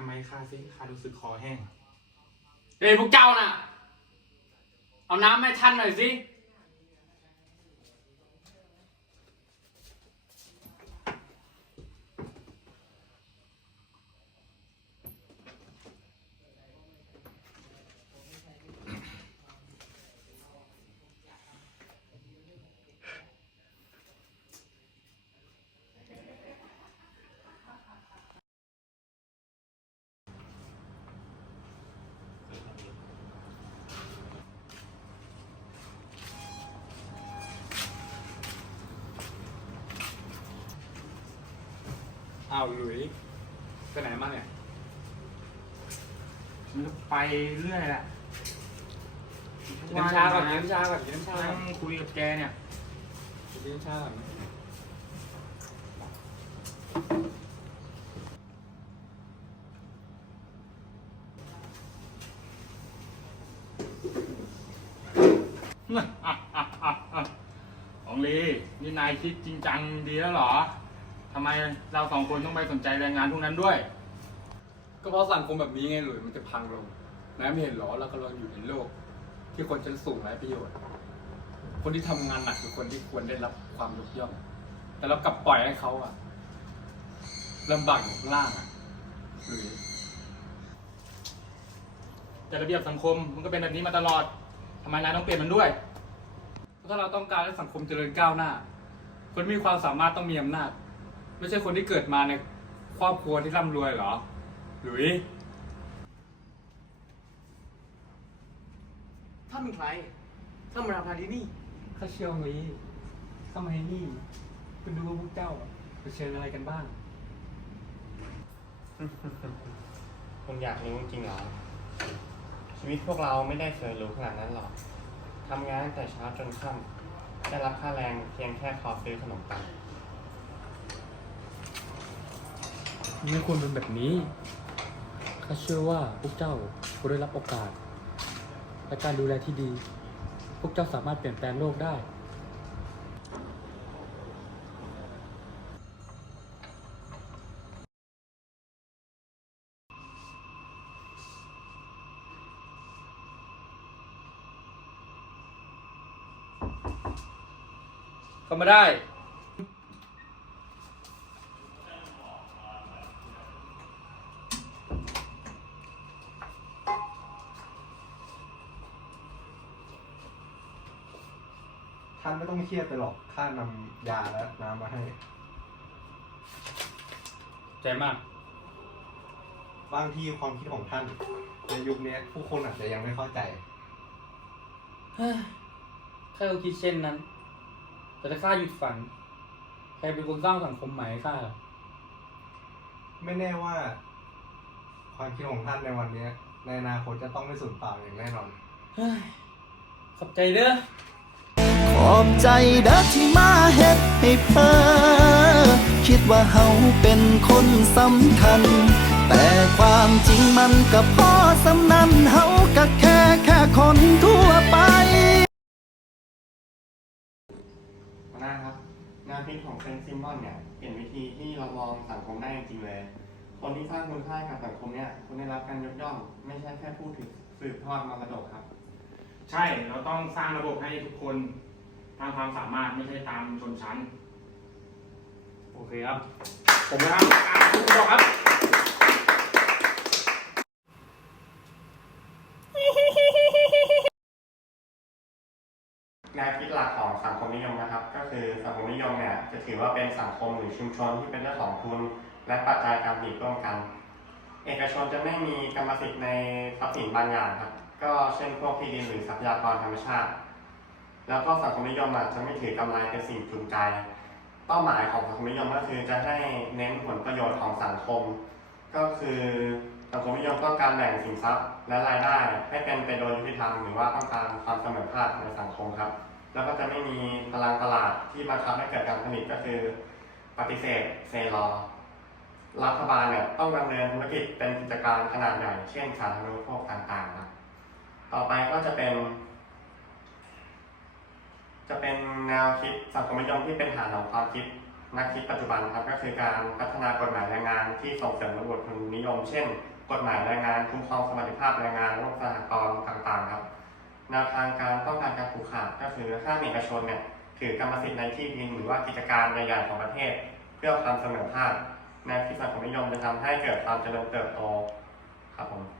เอามาให้ข้าสิข้ารู้สึกคอแห้งเฮ้ยพวกเจ้าน่ะ เอาน้ำให้ท่านหน่อยสิ อ้าวหลุยไปไหนมาเนี่ย มันก็ไปเรื่อยแหละกินน้ำชาก่อนกินน้ำชาก่อนกินน้ำชาก่นั่อนงคุยกับแกเนี่ยกินน้ำชาก่อนของลีนี่นายคิดจริงจังดีแล้วเหรอ ทำไมเราสองคนต้องไปสนใจแรงงานพวกนั้นด้วย ก็เพราะสังคมแบบนี้ไงหลุยมันจะพังลงนายไม่เห็นหรอเรากำลังอยู่ในโลก ที่คนชั้นสูงไร้ประโยชน์ คนที่ทำงานหนักคือคนที่ควรได้รับความยกย่อง แต่เรากลับปล่อยให้เขาอะลำบากอยู่ข้างล่างอะหลุยแต่ระเบียบสังคมมันก็เป็นแบบนี้มาตลอดทำไมนายต้องเปลี่ยนมันด้วย ถ้าเราต้องการให้สังคมเจริญก้าวหน้า คนมีความสามารถต้องมีอำนาจ ไม่ใช่คนที่เกิดมาในครอบครัวที่ร่ำรวยเหรอ หลุย ท่านเป็นใครท่านมาทำงานที่นี่ ข้าเชื่อว่างี้เข้ามาให้นี่คุณดูว่าพวกเจ้าเผชิญอะไรกันบ้าง คุณอยากรู้จริงเหรอ ชีวิตพวกเราไม่ได้สวยหรูขนาดนั้นหรอกทำงานตั้งแต่เช้าจนค่ำได้รับค่าแรงเพียงแค่พอซื้อขนมปัง ไม่ควรเป็นแบบนี้ข้าเชื่อว่าพวกเจ้าควรได้รับโอกาส และการดูแลที่ดี พวกเจ้าสามารถเปลี่ยนแปลงโลกได้ เข้ามาได้านไม่ต้องเครียดไปหรอกข้านำยาและน้ำมาให้ ใจมาก บางทีความคิดของท่าน ในยุคนี้ผู้คนอาจจะยังไม่เข้าใจข้าก็คิดเช่นนั้น แต่ถ้าข้าหยุดฝัน ใครเป็นคนสร้างสังคมใหม่ให้ข้าล่ะไม่แน่ว่า ความคิดของท่านในวันนี้ ในอนาคตจะต้องไม่สูญเปล่าอย่างแน่นอนขอบใจเด้อ ขอบใจเด้อที่มาเฮ็ดให้เพ้อคิดว่าเฮาเป็นคนสำคัญ แต่ความจริงมันกับพ่อสำนันเฮาก็แค่แค่คนทั่วไป หัวหน้าครับ งานพิษของเซนซิมมอนเนี่ยเปลี่ยนวิธีที่เรามองสังคมได้จริงๆเลย คนที่สร้างคุณค่าให้กับสังคมเนี่ยคุณได้รับการยกย่อง ไม่ใช่แค่ผู้ถือสืบทอดมรดกครับ ใช่ เราต้องสร้างระบบให้ทุกคน ตามความสามารถไม่ใช่ตามชนชั้น โอเคครับ ผมนะครับการทุกคนครับแนวคิดหลักของสังคมนิยมนะครับ ก็คือสังคมนิยมเนี่ยจะถือว่าเป็นสังคมหรือชุมชนที่เป็นเจ้าของทุน และปัจจัยการผลิตร่วมกัน เอกชนจะไม่มีกรรมสิทธิ์ในทรัพย์สินบางอย่างครับ ก็เช่นพวกที่ดินหรือทรัพยากรธรรมชาติ แล้วก็สังคมนิยมอะจะไม่ถือกำไรเป็นสิ่งจูงใจ เป้าหมายของสังคมนิยมก็คือจะให้เน้นผลประโยชน์ของสังคม ก็คือสังคมนิยมต้องการแบ่งสินทรัพย์และรายได้ให้เป็นไปโดยยุติธรรมหรือว่าต้องการความเสมอภาคในสังคมครับ แล้วก็จะไม่มีพลังตลาดที่บังคับให้เกิดการผลิตก็คือปฏิเสธเซรอรัฐบาลเนี่ยต้องดำเนินธุรกิจเป็นกิจการขนาดใหญ่เช่นสาธารณูปโภคต่างๆครับต่อไปก็จะเป็น จะเป็นแนวคิดสังคมนิยมที่เป็นฐานของความคิดนักคิดปัจจุบันครับก็คือการพัฒนากฎหมายแรงงานที่ส่งเสริมระบบทุนนิยม เช่น กฎหมายแรงงานคุ้มครองสวัสดิภาพแรงงานโรคสหกรณ์ต่างๆครับแนวทางการป้องกันการผูกขาดก็คือห้ามเอกชนเนี่ยถือกรรมสิทธิ์ในที่ดินหรือว่ากิจการใหญ่ๆของประเทศ เพื่อความเสมอภาคแนวคิดสังคมนิยมจะทำให้เกิดความเจริญเติบโตครับผม